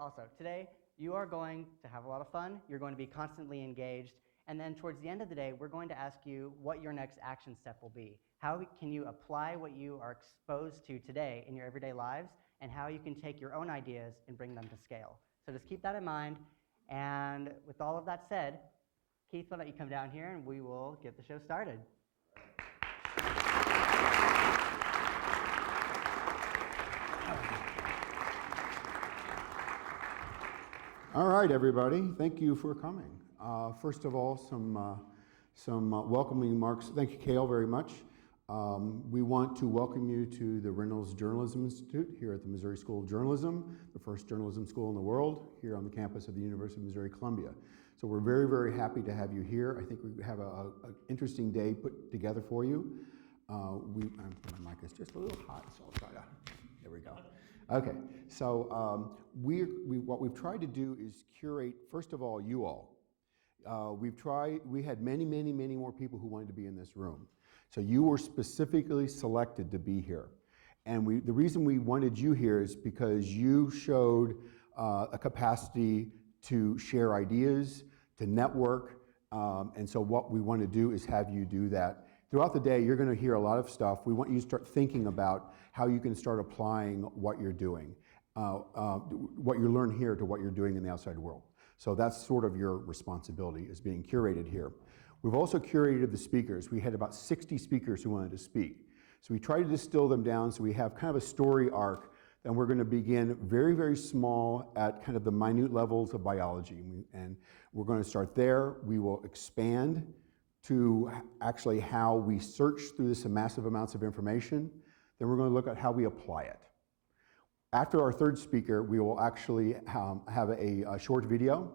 also. Today, you are going to have a lot of fun. You're going to be constantly engaged. And then towards the end of the day, we're going to ask you what your next action step will be. How can you apply what you are exposed to today in your everyday lives, and how you can take your own ideas and bring them to scale. So just keep that in mind. And with all of that said, Keith, why don't you come down here and we will get the show started. All right, everybody. Thank you for coming. First of all, some welcoming remarks. Thank you, Cale, very much. We want to welcome you to the Reynolds Journalism Institute here at the Missouri School of Journalism, the first journalism school in the world, here on the campus of the University of Missouri-Columbia. So we're very, very happy to have you here. I think we have an interesting day put together for you. My mic is just a little hot, so I'll try to, there we go. Okay, so what we've tried to do is curate, first of all, you all. We had many, many, many more people who wanted to be in this room. So you were specifically selected to be here. And the reason we wanted you here is because you showed a capacity to share ideas, to network, and so what we want to do is have you do that. Throughout the day, you're going to hear a lot of stuff. We want you to start thinking about how you can start applying what you're doing, what you learn here to what you're doing in the outside world. So that's sort of your responsibility, is being curated here. We've also curated the speakers. We had about 60 speakers who wanted to speak. So we tried to distill them down so we have kind of a story arc. Then we're going to begin very, very small at kind of the minute levels of biology. And we're going to start there. We will expand to actually how we search through this massive amounts of information. Then we're going to look at how we apply it. After our third speaker, we will actually have a short video.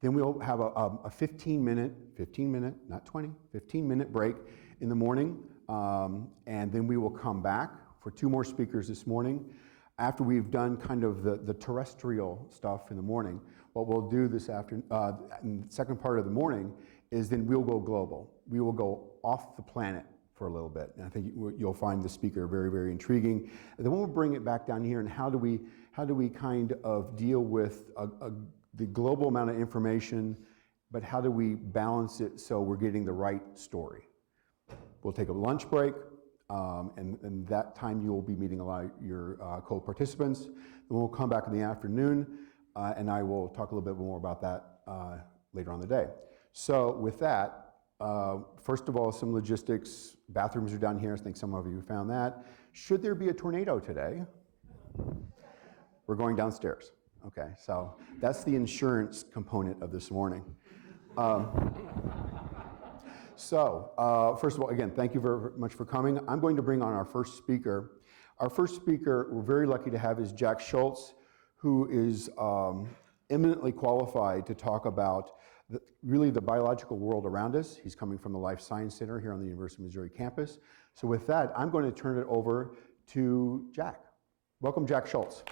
Then we'll have a 15 minute, not 20, 15-minute break in the morning. And then we will come back for 2 more speakers this morning. After we've done kind of the terrestrial stuff in the morning, what we'll do this afternoon, in the second part of the morning, is then we'll go global. We will go off the planet for a little bit. And I think you'll find the speaker very, very intriguing. And then we'll bring it back down here and how do we kind of deal with the global amount of information, but how do we balance it so we're getting the right story? We'll take a lunch break. And that time you will be meeting a lot of your co-participants. Then we'll come back in the afternoon, and I will talk a little bit more about that later on in the day. So with that, first of all, some logistics. Bathrooms are down here. I think some of you found that. Should there be a tornado today, we're going downstairs. Okay, so that's the insurance component of this morning. So, first of all, again, thank you very much for coming. I'm going to bring on our first speaker. Our first speaker, we're very lucky to have, is Jack Schultz, who is eminently qualified to talk about really the biological world around us. He's coming from the Life Science Center here on the University of Missouri campus. So with that, I'm going to turn it over to Jack. Welcome, Jack Schultz.